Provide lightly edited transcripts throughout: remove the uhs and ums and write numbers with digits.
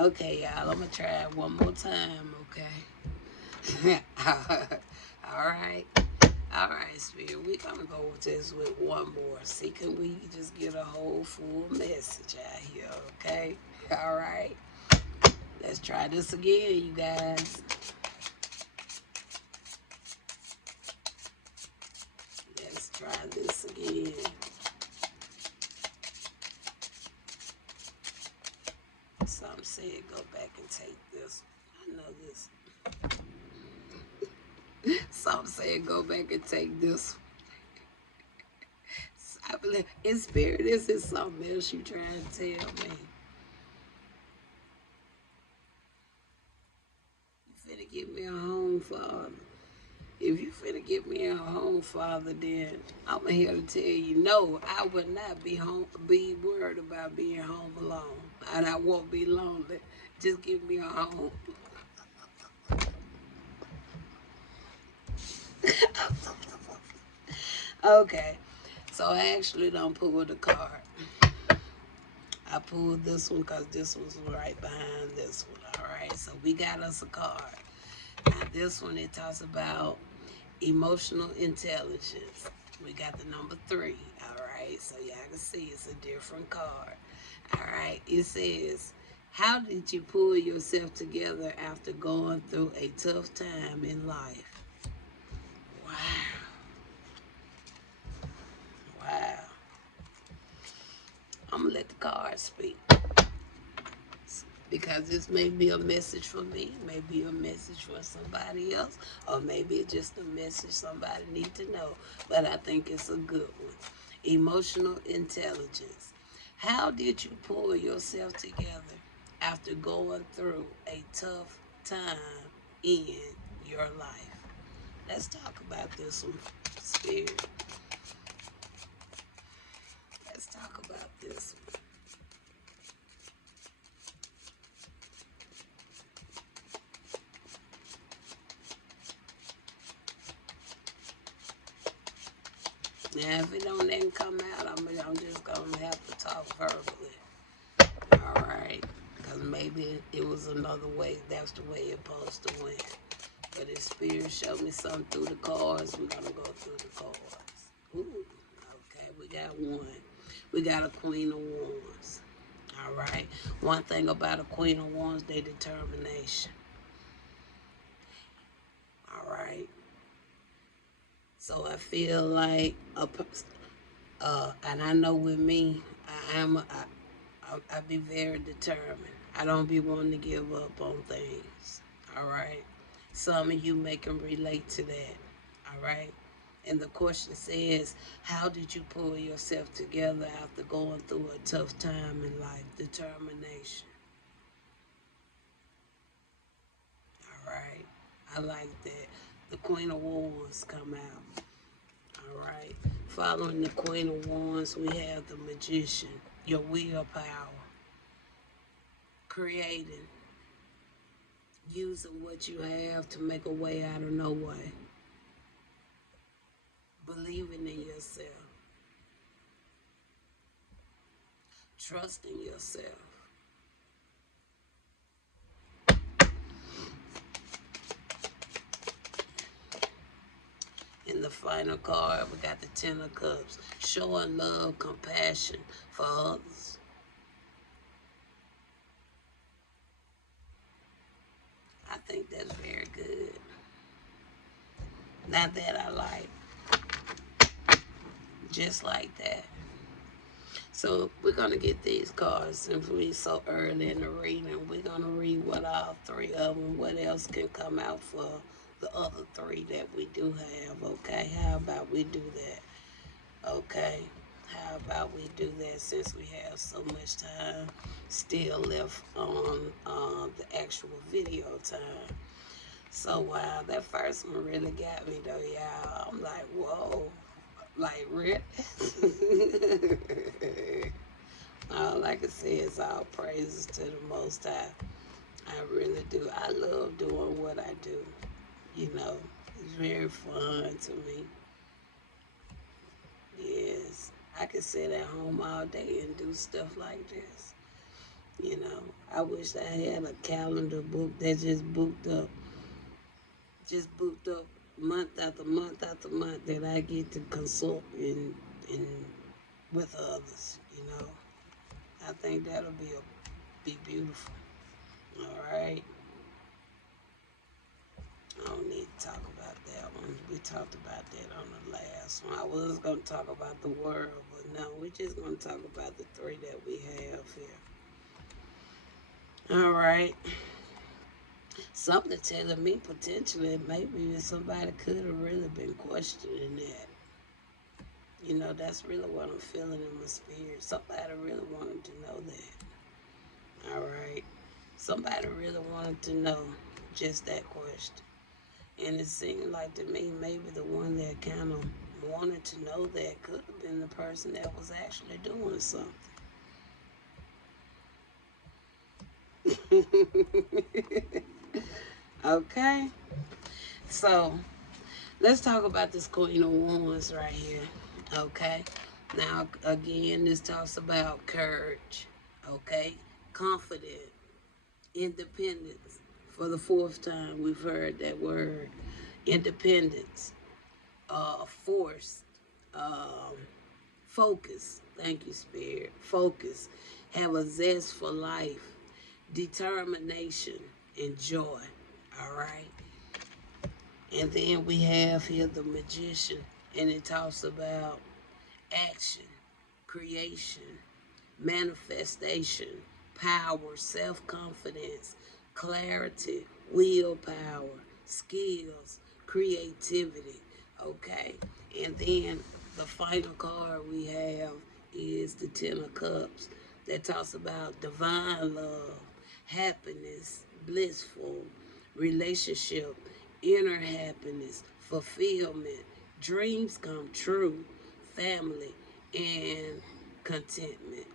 Okay, y'all, I'm gonna try it one more time, okay? All right. All right, Spirit, we're gonna go with this with one more. See, can we just get a whole full message out here, okay? All right. Let's try this again, you guys. Let's try this again. Some said go back and take this. I know this. Some said go back and take this. I believe in spirit, this is something else you trying to tell me. You finna give me a home, Father. If you finna give me a home, Father, then I'm here to tell you, no, I would not be worried about being home alone, and I won't be lonely. Just give me a home. Okay, so I actually don't pull the card. I pulled this one because this was right behind this one. All right, so we got us a card. Now this one it talks about emotional intelligence. We got the number 3. All right, so y'all can see it's a different card. All right, it says, "How did you pull yourself together after going through a tough time in life?" Wow, wow. I'm gonna let the cards speak because this may be a message for me, maybe a message for somebody else, or maybe it's just a message somebody need to know. But I think it's a good one. Emotional intelligence. How did you pull yourself together after going through a tough time in your life? Let's talk about this one, Spirit. Let's talk about this one. Now, if it don't then come out, I'm just gonna have to talk verbally. All right, because maybe it was another way. That's the way it's supposed to win. But if Spirit showed me something through the cards, we're gonna go through the cards. Ooh, okay, we got one. We got a Queen of Wands. All right. One thing about a Queen of Wands, they determination. All right. So I feel like and I know with me, I be very determined. I don't be wanting to give up on things. All right. Some of you may can relate to that. All right. And the question says, how did you pull yourself together after going through a tough time in life? Determination. All right. I like that. The Queen of Wands come out. All right. Following the Queen of Wands, we have the Magician, your willpower, creating, using what you have to make a way out of no way, believing in yourself, trusting yourself. In the final card, we got the Ten of Cups, showing love, compassion for others. I think that's very good. Not that I like, just like that. So we're gonna get these cards since we so early in the reading. We're gonna read what all 3 of them. What else can come out for the other 3 that we do have? Okay, how about we do that? Okay, how about we do that since we have so much time still left on the actual video time? So wow, that first one really got me though, y'all. I'm like, whoa, like really? All I can say is all praises to the Most High. I really do. I love doing what I do. You know, it's very fun to me. Yes, I can sit at home all day and do stuff like this. You know, I wish I had a calendar book that just booked up month after month after month that I get to consult and with others. You know, I think that'll be beautiful. All right. I don't need to talk about that one. We talked about that on the last one. I was going to talk about the world, but no, we're just going to talk about the three that we have here. All right. Something telling me potentially maybe somebody could have really been questioning that. You know, that's really what I'm feeling in my spirit. Somebody really wanted to know that. All right. Somebody really wanted to know just that question. And it seemed like to me, maybe the one that kind of wanted to know that could have been the person that was actually doing something. Okay, so let's talk about this Queen of Wands right here. Okay, now again, this talks about courage. Okay, confident, independence. For the fourth time, we've heard that word, independence, force, um, focus. Thank you, Spirit. Focus. Have a zest for life, determination, and joy. All right. And then we have here the magician, and it talks about action, creation, manifestation, power, self confidence, clarity, willpower, skills, creativity. Okay. And then the final card we have is the Ten of Cups that talks about divine love, happiness, blissful, relationship, inner happiness, fulfillment, dreams come true, family, and contentment.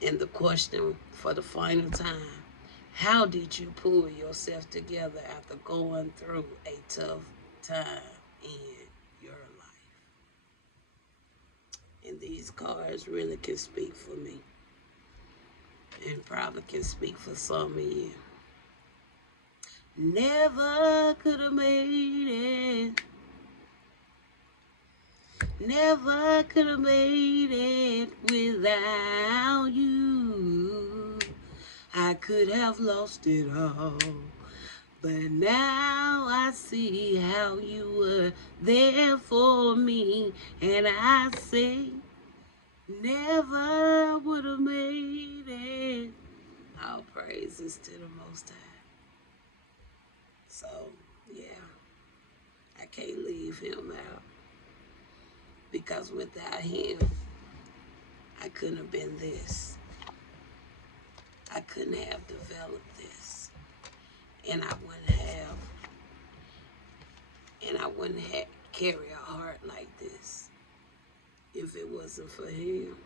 And the question for the final time, how did you pull yourself together after going through a tough time in your life? And these cards really can speak for me and probably can speak for some of you. Never could have made it. Never could have made it without you. I could have lost it all. But now I see how you were there for me. And I say, never would have made it. All praises to the Most High. So, yeah, I can't leave him out. Because without him, I couldn't have been this. I couldn't have developed this. And I wouldn't have carry a heart like this if it wasn't for him.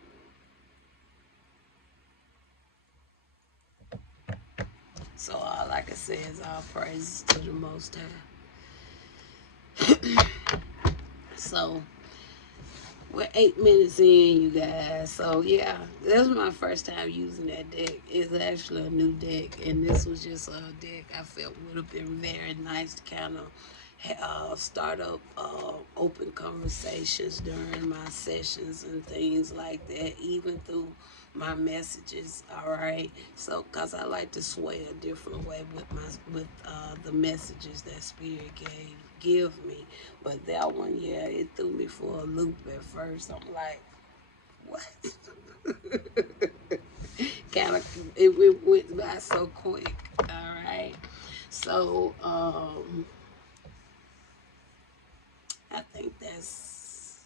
So all I can say is all praises to the Most High. So we're 8 minutes in, you guys. So yeah, this was my first time using that deck. It's actually a new deck, and this was just a deck I felt would have been very nice to kind of start up open conversations during my sessions and things like that, even through my messages. All right, so because I like to sway a different way with the messages that Spirit give me. But that one, yeah, it threw me for a loop at first. I'm like, what? Kind of, it went by so quick. All right, so I think that's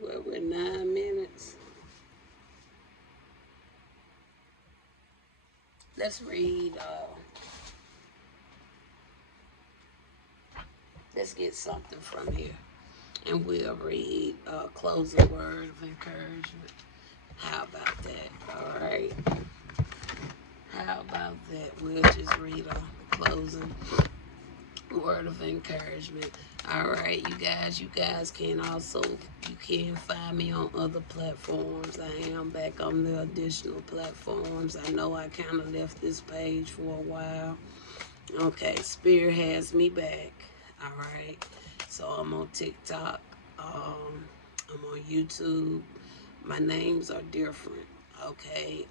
where we're 9 minutes. Let's read. Let's get something from here, and we'll read a closing word of encouragement. How about that? All right. How about that? We'll just read a closing word of encouragement. All right, you guys can also You can find me on other platforms. I am back on the additional platforms. I know I kind of left this page for a while. Okay, Spirit has me back. All right. So I'm on TikTok. I'm on YouTube. My names are different. Okay.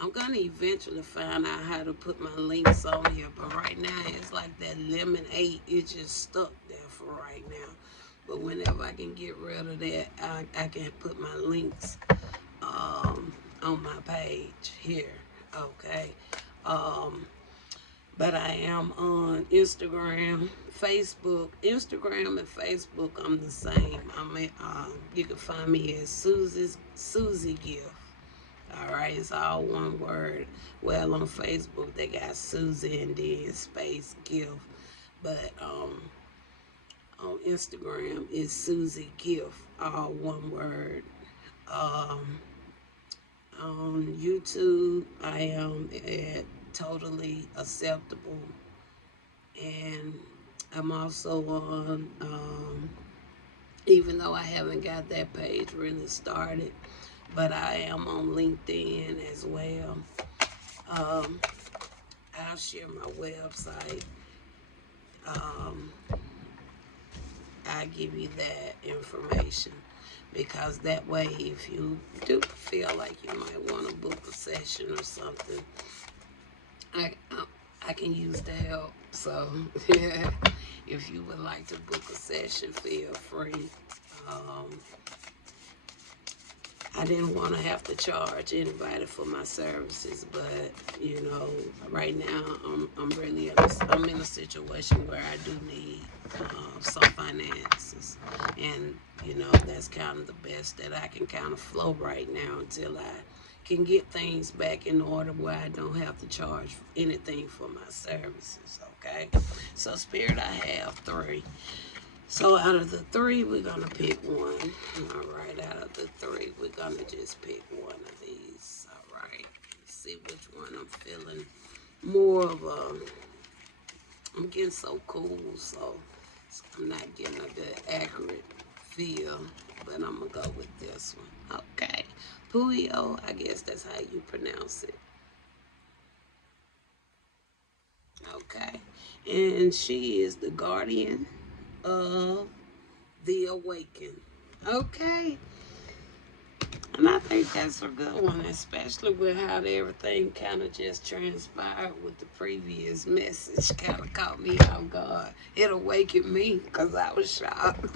I'm gonna eventually find out how to put my links on here, but right now it's like that Lemon 8. It's just stuck there for right now. But whenever I can get rid of that, I can put my links on my page here. Okay. Um, but I am on Instagram, Facebook. Instagram and Facebook, I'm the same. You can find me as Susie Gift. All right, it's all one word. Well, on Facebook they got Susie and then space Gift, but on Instagram it's Susie Gift, all one word. Um, on YouTube I am at Totally Acceptable, and I'm also on. Even though I haven't got that page really started, but I am on LinkedIn as well. Um, I'll share my website. Um, I give you that information because that way, if you do feel like you might want to book a session or something, I I, I can use the help. So if you would like to book a session, feel free. Um, I didn't want to have to charge anybody for my services, but right now I'm in a situation where I do need some finances, and that's kind of the best that I can kind of flow right now until I can get things back in order where I don't have to charge anything for my services. Okay, so Spirit, I have three. So out of the three, we're gonna pick one. All right, out of the three, we're gonna just pick one of these. All right, see which one I'm feeling more of a. I'm getting so cool, so I'm not getting a good accurate feel, but I'm gonna go with this one. Okay, Puyo, I guess that's how you pronounce it. Okay, and she is the guardian of the awakened. Okay. And I think that's a good one, especially with how everything kind of just transpired with the previous message. Kind of caught me off guard. It awakened me because I was shocked.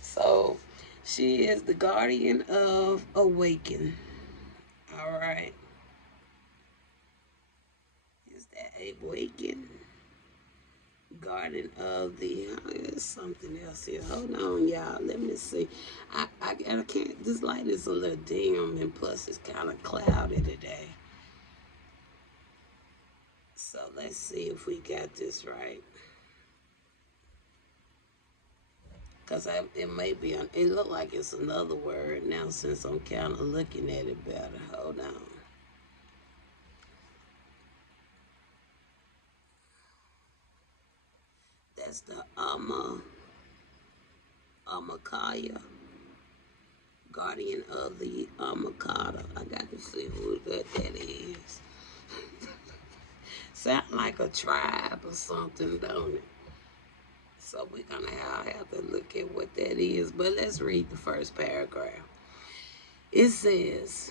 So, she is the guardian of awaken. All right. Is that awaken? Garden of the something else here. Hold on, y'all. Let me see. I can't. This light is a little dim, and plus it's kind of cloudy today. So let's see if we got this right. Cause it may be. It look like it's another word now since I'm kind of looking at it better. Hold on. That's the Amakaya, guardian of the Amakata. I got to see what that is. Sound like a tribe or something, don't it? So we're gonna have to look at what that is. But let's read the first paragraph. It says,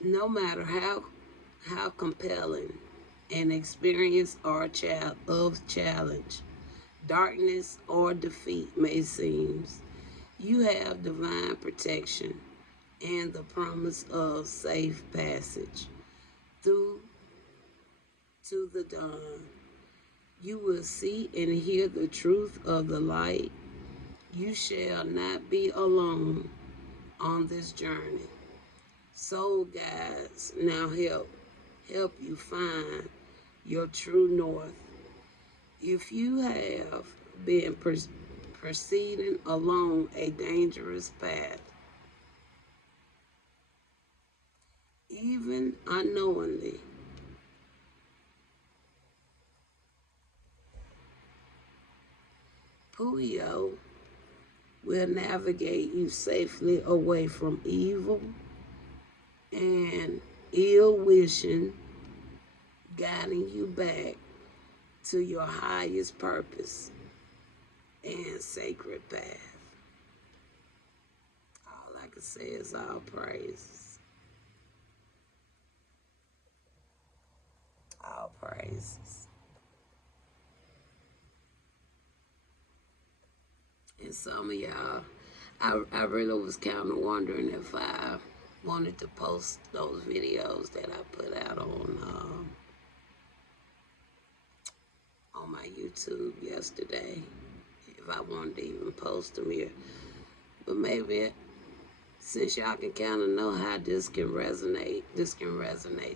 no matter how compelling an experience or challenge, darkness or defeat may seem, you have divine protection and the promise of safe passage through to the dawn. You will see and hear the truth of the light. You shall not be alone on this journey. Soul guides now help you find your true north. If you have been proceeding along a dangerous path, even unknowingly, Puyo will navigate you safely away from evil and ill wishing, guiding you back to your highest purpose and sacred path. All I can say is all praises. All praises. And some of y'all, I really was kind of wondering if I wanted to post those videos that I put out on my YouTube yesterday. If I wanted to even post them here. But maybe since y'all can kind of know how this can resonate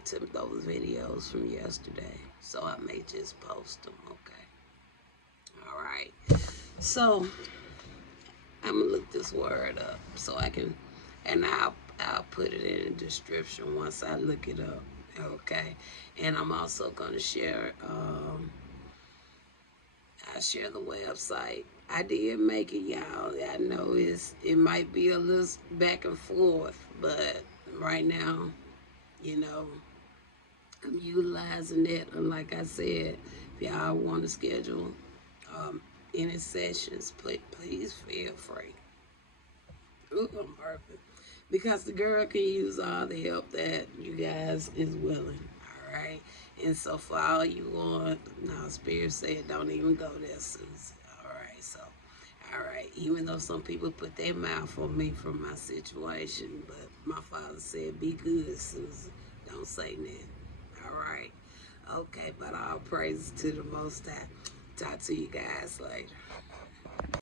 to those videos from yesterday. So I may just post them, okay? All right. So I'm gonna look this word up so I can, and I'll put it in the description once I look it up, okay? And I'm also gonna share, I share the website. I did make it, y'all. I know it might be a little back and forth, but right now, you know, I'm utilizing it. And like I said, if y'all want to schedule any sessions, please feel free. Ooh, I'm perfect. Because the girl can use all the help that you guys is willing. All right. And so for all you want, now Spirit said don't even go there, Susie. All right. So, all right. Even though some people put their mouth on me from my situation, but my Father said, be good, Susie. Don't say that. All right. Okay. But all praises to the Most High. Talk to you guys later.